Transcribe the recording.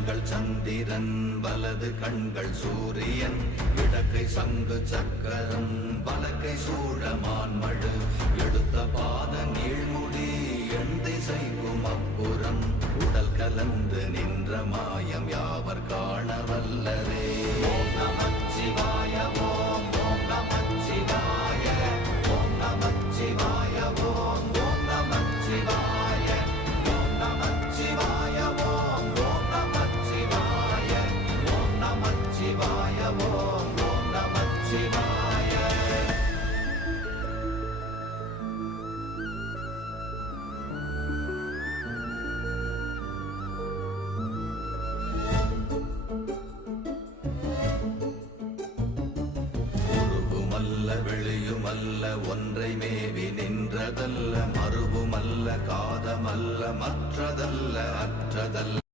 கண்கள் சந்திரன் வலது கண்கள் சூரியன் இடக்கை சங்கு சக்கரம் வலக்கை சூழமான்மழு எடுத்த பாத நீழ்முடி எண் திசைக்கும் அப்புறம் உடல் கலந்து நின்ற மாயம் யாவர் காண வல்லரே. ஓம் நமச்சிவாய ஓம் ஓம் நமச்சிவாய ஓம் நமச்சிவாய ஓம் ஓம் நமச்சிவாய ஓம் நமச்சிவாய ஓம் ஓம் நமச்சிவாய ஓம் நமச்சிவாய ஓம் ஓம் நமச்சிவாய. வெளியுமல்ல ஒன்றை மேவி நின்றதல்ல மறுவுமல்ல காதமல்ல மற்றதல்ல அற்றதல்ல